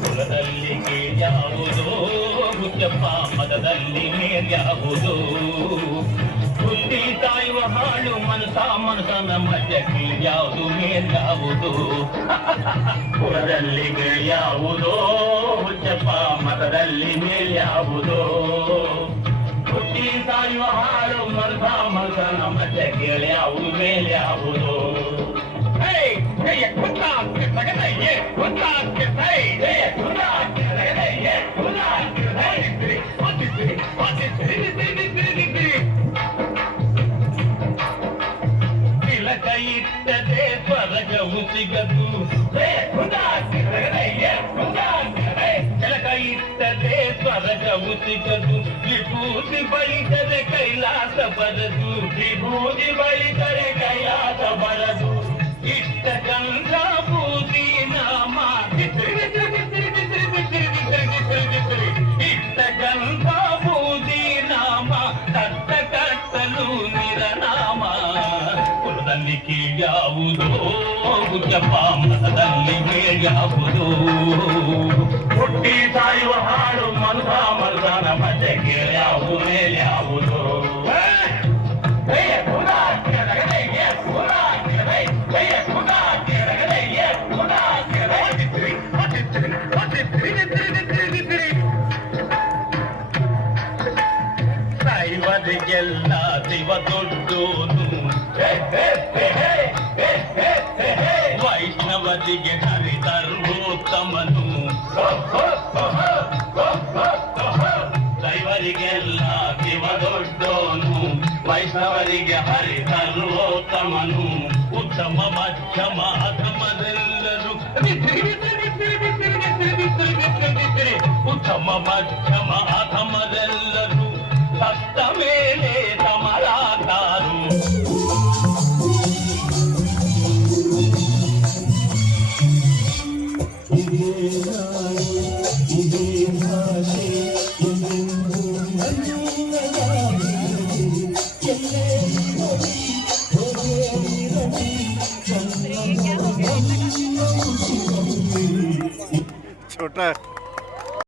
ಕುಲದಲ್ಲಿ ಕೀಳ್ಯಾವುದೋ ಹುಚ್ಚಪ್ಪ ಮದದಲ್ಲಿ ಮೇಲ್ಯಾವುದೋ ಬುದ್ಧಿ ಕಾಯುವ ಹಾಳು ಮನಸನ ಮಧ್ಯ ಕೀಳ್ಯಾವುದು ಮೇಲ್ಯಾವುದು ಕುಲದಲ್ಲಿ ಕೀಳ್ಯಾವುದೋ ಹುಚ್ಚಪ್ಪ ಮತದಲ್ಲಿ ಮೇಲ್ಯಾವುದೋ ಬುದ್ಧಿ ಕಾಯುವ ಹಾಳು ಮನಸನ ಮಧ್ಯ ಕೀಳ್ಯಾವುದು ಮೇಲ್ಯಾವುದು ತಿಲಕ ಇಟ್ಟದೆ ಸ್ವರ್ಗವು ಸಿಗದು ತಿಲಕ ಇಟ್ಟದೆ ಸ್ವರ್ಗವು ಸಿಗದು ವಿಭೂತಿ ಬಳಿದರೆ ಕೈಲಾಸ ಬರದು ವಿಭೂತಿ ಬಳಿದರೆ ಕೈಲಾಸ ಬರದು ಇಷ್ಟ ಗಂಧ ಬೂದಿ ನಾಮ ಇಷ್ಟ ಗಂಧ ಬೂದಿ ನಾಮ ಕಟ್ಟ ಕಟ್ಟಲು ನಿರನಾಮ ಕುಲದಲ್ಲಿ ಕೀಳ್ಯಾವುದೋ ಹುಚ್ಚಪ್ಪ ಮತದಲ್ಲಿ ಮೇಲ್ಯಾವುದೋ ಹುಟ್ಟಿ ಸಾಯುವ ಹಾಡು ಮನಸನ ಮಧ್ಯೆ ಕೀಳ್ಯಾವುದು ಮೇಲ್ಯಾವುದೋ ದೈವರಿಗೆಲ್ಲ ದೈವ ದೊಡ್ಡೋನು ವೈಷ್ಣವರಿಗೆ ಹರಿಧರ್ಮೋತ್ತಮನು ದೈವರಿಗೆಲ್ಲ ದೈವ ದೊಡ್ಡೋನು ವೈಷ್ಣವರಿಗೆ ಹರಿಧರ್ಮೋತ್ತಮನು ಉತ್ತಮ ಮಧ್ಯಮ ಅಧಮರೆಲ್ಲರೂ ಉತ್ತಮ ಮಧ್ಯಮ ಅಧಮರೆಲ್ಲರೂ ಸತ್ತ ಮೇಲೆ ಸಮರಾತಾರು छोटा